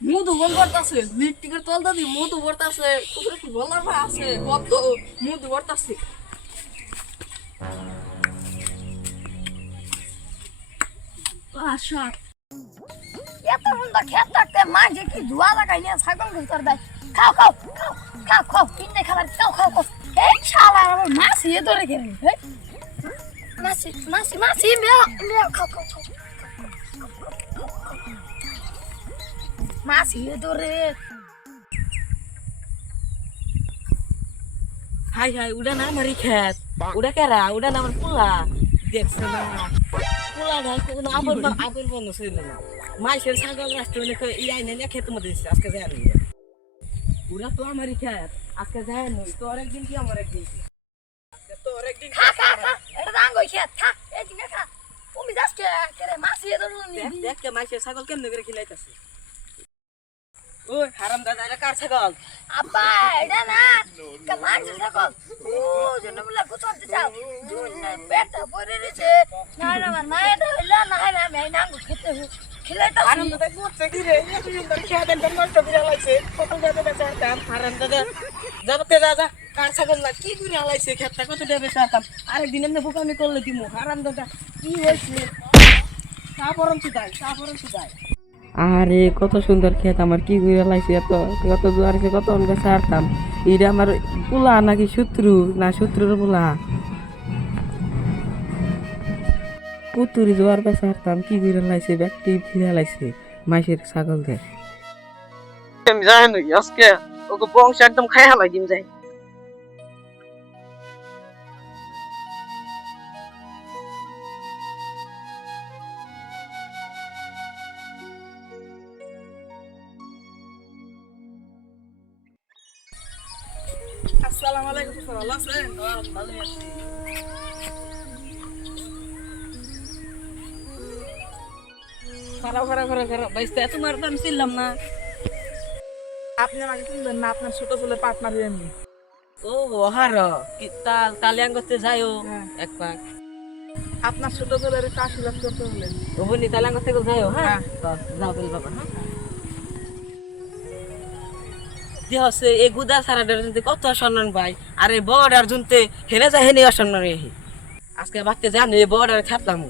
মধু বন করতেছে লিপটিকের তল দাদি মধু ভরতাছে উপরে কি বলার ভাই আছে কত মধু ভরতাছে আশা এত সুন্দর খেত থাকতে মাঝে কি ধোয়া লাগাই নিয়ে ছাগল ঘুরতে দেয় খাও খাও খাও খাও খাও তিনটে খাবার খাও খাও খাও এই শালা আমার মাছ ইয়ে ধরে গেল মাছি মাছি মাছি মেও মেও খাও খাও খাও মাছ ইয়ে ধরে হাই হাই উড়া না আমারই খেত উড়া কেরা উড়া না আমার পোলা দেখছে না পোলা ঢালছে না আবার আবার বন্ধ ছিল না মাইসের ছাগল রাস্তা হলে ইয়াই না খেতে মধ্যে দিচ্ছে আজকে যায় না উড়া তো আমারই খেত আজকে যায় না তোর একদিন কি আমার একদিন তোর একদিন খা খা খা এটা দাঙ্গ খেত খা এই দিকে খা তুমি যাস কে রে মাছ ইয়ে ধরে দেখ দেখ কে মাইসের ছাগল কেমনে করে খিলাইতাছে ওই হারাম দাদা এটা কার ছাগল আব্বা এটা না কামান ছাগল ও জন্য বলে কুচতে যাও দুন পেটটা পড়ে রয়েছে না না না এটা হইলো না না আমি নাঙ্গ খেতে খিলাইতা হারাম দাদা করছে কি রে এত সুন্দর খেতেন তো নষ্ট করে লাইছে কত দাদা বেচাতাম হারাম দাদা যাবতে দাদা কার ছাগল না কি করে লাইছে খেতটা কত দেবে বেচাতাম আরেকদিন এমনি বোকামি করলে দিমু হারাম দাদা কি হইছে সাপরম সুদাই আরে কত সুন্দর খেত আমার কি ঘুরে লাইছে এত কত জোয়ার কত অনকে ছাড়তাম এটা আমার পোলা নাকি শত্রু না শত্রুর পোলা পুতুরি জোয়ার কাছে ছাড়তাম কি ঘুরে লাইছে ব্যক্তি ফিরে লাইছে মাইসের ছাগল দেখ আমি যাই নাকি আজকে ওকে বংশ একদম খাইয়া লাগিম যাই আসসালামু আলাইকুম স্যার ভালো আছেন ভালো আছি খারাপ বাইস্তা তোমার তো আমি ছিলাম না আপনি আমাকে চিনবেন না আপনার ছোট ছেলে পার্টনার আমি ও হার কি তালিয়ান করতে যাইও এক পাক আপনার ছোট ছেলের 80 লাখ করতে হলে ও বলি তালিয়ান করতে যাইও হ্যাঁ যাও বল বাবা হ্যাঁ যে হচ্ছে এই গুদা সারাডার জুনতে কত সম্মান পাই আর এই বড়ার জুনতে হেনে যায় হেনে অসম্মান রেহি আজকে বাড়তে জানি এই বড়ার খাতলাম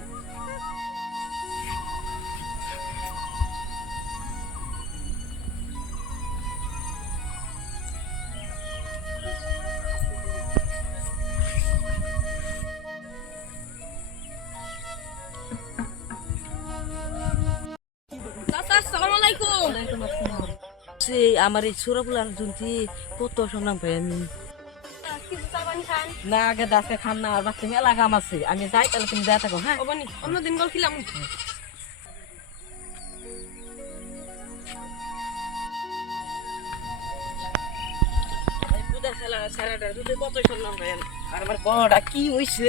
আসসালামু আলাইকুম আমার এই ছোড়াগুলার জুনতি কত সম্মান পাই আমি কিছু চাবানি খান না আগে দাসকে খান না আর বাচ্চা মেলা কাম আছে আমি যাই তাহলে তুমি যাই থাকো হ্যাঁ ওবানি অন্যদিন গল খিলাম কত সম্মান পাই আর আমার বড়টা কি হইছে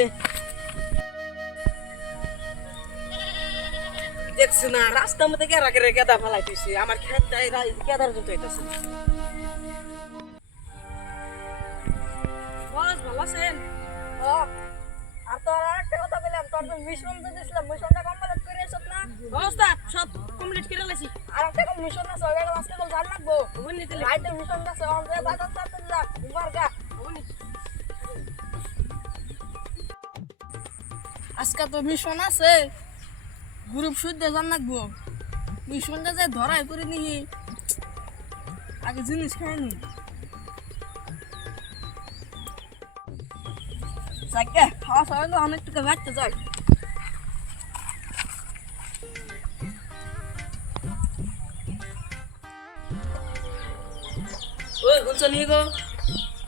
দেখছি না রাস্তার মধ্যে কেরা কেরা গেদা ফেলাই দিছে আমার খেতটাই কেদার জন্য হইতেছে বস ভালো আছেন ও আর তো আরেকটা কথা বললাম তোর তো মিশন যে দিছিলাম মিশনটা কমপ্লিট করে এসত না অবস্থা সব কমপ্লিট করে লাইছি আর একটা মিশন আছে ওই গেল আজকে তো জান লাগবো বুঝলি তুই রাইতে মিশন আছে অন যে বাজার করতে যা উবার গা আজকে তো মিশন আছে গ্রুপ শুদ্ধ জান লাগবো মিশনটা যে ধরাই করে নিহি আগে জিনিস খাইনি যাকে খাওয়া সবাই অনেক টাকা বাড়তে যায় ওই গুলছনি গো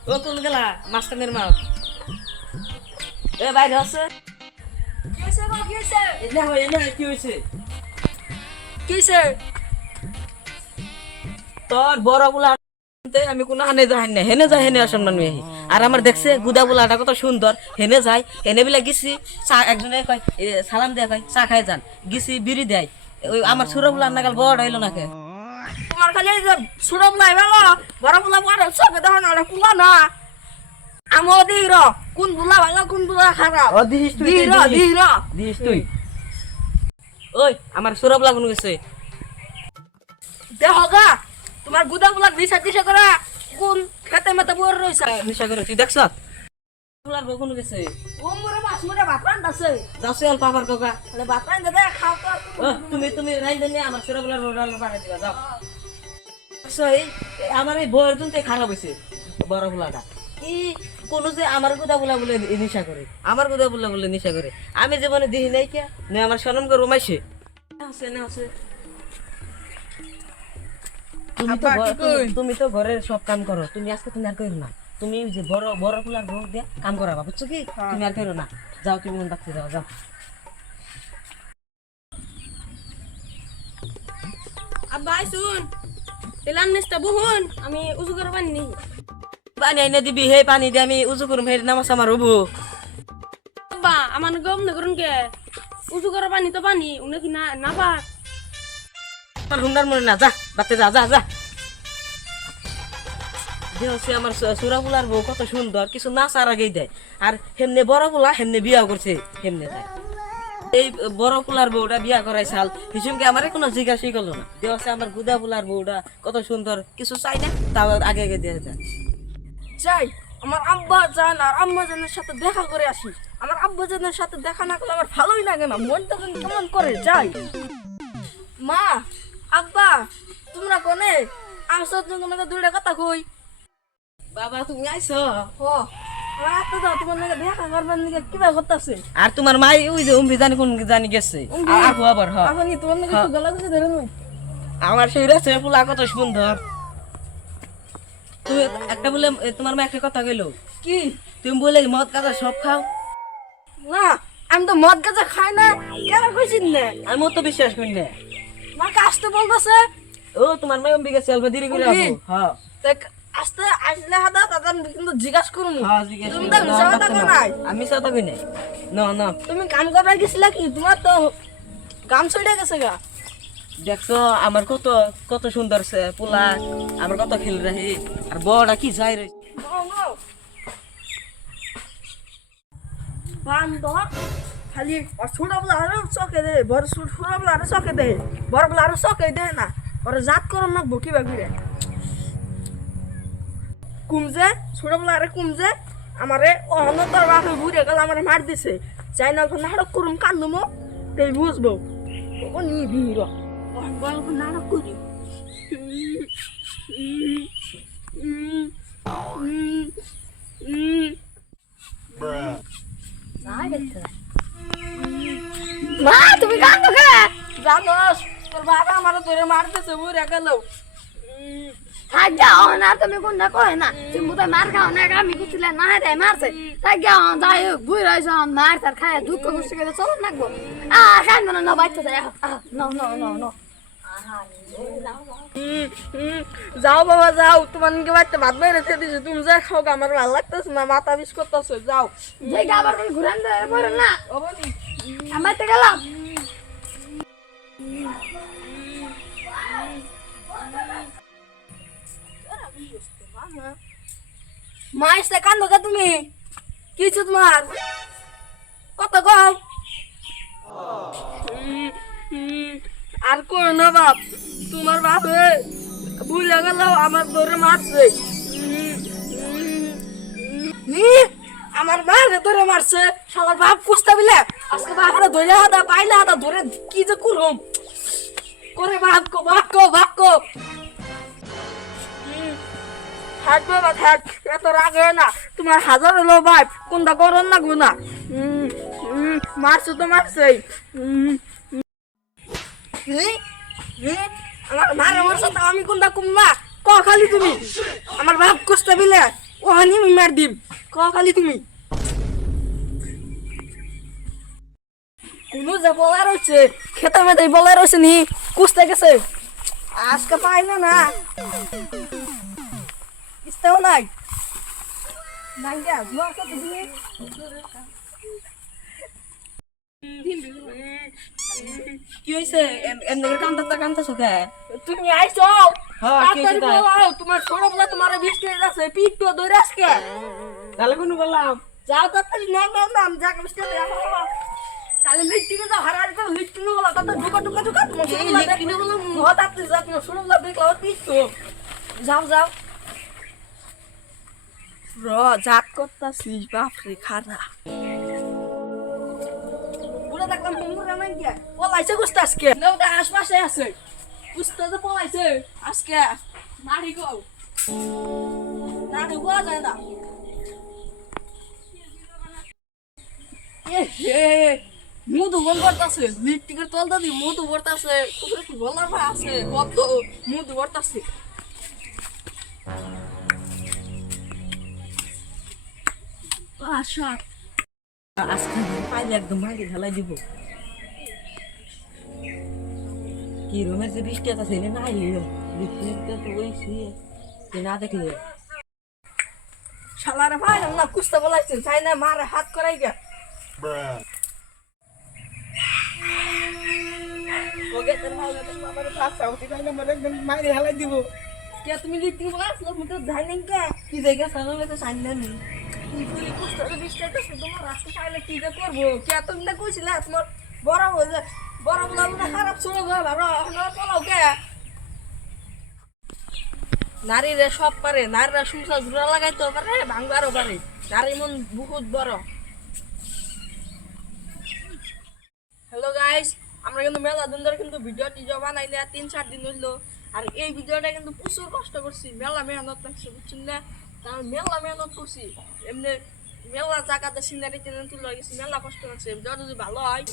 ও কোন গেলা মাস্টারের মা এ বাইরে আছে কি হইছে গো কি হইছে এনে হয় এনে কি হইছে কি হইছে তোর বড় গুলা আমি কোন হানে যাই না হেনে যাই হেনে অসম্মান মেহি আর আমার দেখছে গুদা গুলাটা কত সুন্দর হেনে যায় হেনে বিলা গেছি চা একজনে কয় সালাম দেয়া কয় চা খাই যান গেছি বিড়ি দেয় ওই আমার ছোট গুলা নাগাল বড় হইলো নাকি তোমার খালি সুরম নাই বেলা বড় বুলা বড় সবে দেখো না কুলা না আমো দির কোন বুলা ভালো কোন বুলা খারাপ ও দিস তুই দির দিস তুই ওই আমার ছোট গুলা কোন গেছে দেহগা তোমার গুদাগুলা দিশা দিশা করা কোন খেতে মেতে বড় রইছে নিশা করে তুই দেখছ বুলার বউ কোন গেছে ও মোরে মাছ মোরে ভাত রান্দাছে যাচ্ছে অল্প আবার কাকা তাহলে ভাত রান্দা দে খাও তো তুমি রাইন নিয়ে আমার সেরা বুলার রোডাল পাঠাই দিবা যাও সই আমার এই বউয়ের জন্য খারাপ হয়েছে বড় বুলাটা কি কোন যে আমার গুদা বুলা বলে নিশা করে আমার গুদা বুলা বলে নিশা করে আমি জীবনে দেখি নাই কে না আমার সনম করে রুমাইছে আছে না আছে তুমি তো ঘরের সব কাম করো তুমি আজকে তুমি আর করো না তুমি যে বড় বড় ফুলার ভোগ দিয়ে কাম করাবা বুঝছো কি তুমি আর করো না যাও তুমি মন রাখতে যাও যাও আব্বা শুন তেলাম নিস্তা বহুন আমি উজু করে পানি নেই পানি আইনা দিবি হে পানি দিয়ে আমি উজু করুম হে নামাজ আমার হবো আব্বা আমার গম না করুন কে উজু করে পানি তো পানি উনি কি না না পা আমার হুন্ডার মনে না যা বাতে যা যা যা যে হচ্ছে আমার সুরা বুলার বউ কত সুন্দর কিছু নাচার আগেই দেয় আর হেমনে বড় বুলা হেমনে বিয়া করছে হেমনে দেয় এই বড় ফুলার বউটা বিয়া করাই সাল হিসুমকে আমার কোনো জিজ্ঞাসাই করলো না যে হচ্ছে আমার গুদা ফুলার বউটা কত সুন্দর কিছু চাই না তাও আগে আগে দিয়ে দেয় যাই আমার আব্বা জান আর আম্মা জানের সাথে দেখা করে আসি আমার আব্বা জানের সাথে দেখা না করলে আমার ভালোই লাগে না মনটা যেন কেমন করে যাই মা আব্বা তোমরা কোনে আমি সত্যি দুইটা কথা কই বাবা তুমি আইছো ও আমার আত্মা দাও তোমার নাকি দেখা করবার নাকি কিবা করতেছে আর তোমার মাই ওই যে উম্বি জানি কোন জানি গেছে আর খবর হ আপনি তোমার নাকি গলা গুছে ধরে নই আমার সেই রেছে ফুলা কত সুন্দর তুমি একটা বলে তোমার মা একটা কথা কইলো কি তুমি বলে মদ কাজা সব খাও না আমি তো মদ গাঁজা খাই না কেন কইছিস না আমি তো বিশ্বাস করি না মা আসতে বলতেছে ও তোমার মা উম্বি গেছে অল্প দেরি করে আসবো হ্যাঁ আসতে আসলে হাদা দাদা কিন্তু জিজ্ঞাসা করুন হ্যাঁ জিজ্ঞেস তুমি তো মিছা কথা কও নাই আমি সাথে কই নাই না না তুমি কাম করবার গেছিলা কি তোমার তো কাম ছড়ে গেছে গা দেখছো আমার কত কত সুন্দর সে পোলা আমার কত খেল রাহি আর বড়টা কি যাই রে বান্দর খালি আর ছোটা বলা আরো চকে দে বড় ছোটা বলা আরো চকে দে বড় বলা আরো চকে দে না ওরা জাত করম না বকি বাগিরে কুমজে ছোটা বলা আরে কুমজে আমারে অনন্তর বাপে ঘুরে গেল আমারে মার দিছে চাই না নাটক করুম কান্দুমো তাই বুঝবো ও নি ভিড় গল্প নাটক করি মা তুমি কান্দো কে জানোস তোর বাবা আমার ধরে মারতেছে বুড়ে গেল থাক যাও না তুমি কোন না কয় না তুমি তো মার খাও না আমি কুছিলে না রে মারছে থাক যাও যাই বুড়ে আইছ মার তার খায় দুঃখ কষ্ট করে চল নাকবো কান্দো না বাচ্চা যায় নো নো নো নো যাও বাবা যাও তোমার বাচ্চা ভাত বাইরে রেখে দিছো তুমি যা খাও আমার ভালো লাগতেছে না মাথা বিষ করতেছে যাও যে আবার তুমি ঘুরান পড়ে না আমার তো গেলাম মা এসে কান্দো কে তুমি কিছু তোমার কত গাও আর কোন না বাপ তোমার বাপে ভুলে গেল আমার ধরে মারছে আমার মারে ধরে মারছে সবার বাপ কুস্তা বিলে আজকে বাপরা ধরে হাতা পাইলে হাতা ধরে কি যে করুম করে বাপ কো থাকবে বা থাক এত রাগ হয় না তোমার হাজার হলো বাপ কোনটা করন না গুনা মারছে তো মারছেই আমার মার আমার সাথে আমি কোনটা কুম্মা ক খালি তুমি আমার বাপ কষ্ট বিলে ও হানি আমি মার দিম ক খালি তুমি কোনো যে বলার হচ্ছে খেতে মেতে বলার হচ্ছে নি কুস্তে গেছে আজকে পাইলো না ইস্তেও নাই নাঙ্গা জুয়া কত দিনে কি হইছে এমনি কান্তা সুখে তুমি আইছো হ্যাঁ কি হইছে তাই তোমার সরবলা তোমার বৃষ্টি আছে পিঠ তো ধরে আজকে তাহলে কোন বললাম যাও তাড়াতাড়ি নাম যাকে বৃষ্টি তাহলে লিফটিকে তো হারার তো লিফটিকে বলা তা ঢুকা ঢুকা ঢুকা তোমার এই লিফটিকে বলা মত আপনি যা তোমার শুরু না দেখলাম তো যাও যাও র জাত করতাছিস বাপরে খারা পুরো দেখলাম মুমুরা নাই গিয়া পলাইছে গুস্তা আজকে নৌকা আশপাশে আছে বুঝতে তো পলাইছে আজকে নাড়ি গো নাড়ি গোয়া যায় না এ হে মুদু বল করতাছে লিপটিকের তলটা দি মুদু বর্তাছে উপরে কি বলার ভাই আছে কত মুদু বর্তাছে আশা আজকে পাইলে একদম মাকে ঢালাই দিব কি রুমের যে বৃষ্টি আছে না এলো বৃষ্টিতে তো ওই শুয়ে না দেখলে শালারে ভাই না কুস্তা বলাইছে চাই না মারে হাত করাই গে ওকে তোর ভালো তো আমার পাঁচটা উঠে গেল মানে একদম মাইরে ঢালাই দিব কে তুমি লিপটিকে বলাইছো আমি তো জানি না কে কি জায়গা সামনে তো সাইন না তুই কুস্তা বিস্তার তো তোমার রাস্তা চাইলে কি যে করবো কে তুমি না কইছিলে তোমার বড় হয়ে বড় বলা বলা খারাপ শুনে ভালো আর চলাও কে নারীরা সব পারে নারীরা সংসার জোড়া লাগাইতেও পারে ভাঙবারও পারে নারী মন বহুত বড় হ্যালো গাইস আমরা কিন্তু মেলা দিন ধরে কিন্তু ভিডিওটি জমা নাই না 3-4 দিন হইলো আর এই ভিডিওটা কিন্তু প্রচুর কষ্ট করছি মেলা মেহনত লাগছে বুঝছেন না তার মেলা মেহনত করছি এমনি মেলা জায়গাতে সিনারি টেনে তুলে গেছি মেলা কষ্ট করছে ভিডিও যদি ভালো হয়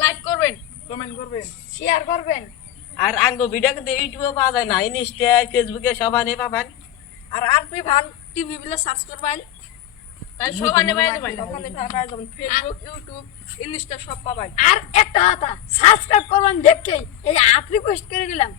লাইক করবেন কমেন্ট করবেন শেয়ার করবেন আর আঙ্গো ভিডিও কিন্তু ইউটিউবে পাওয়া যায় না ইনস্টায় ফেসবুকে সবানে পাবেন আর আরপি ভান টিভি বিলে সার্চ করবেন তাই সবানে পাই যাবেন ওখানে পাই যাবেন ফেসবুক ইউটিউব ইনস্টা সব পাবেন আর একটা কথা সাবস্ক্রাইব করবেন দেখেই এই আপ রিকোয়েস্ট করে দিলাম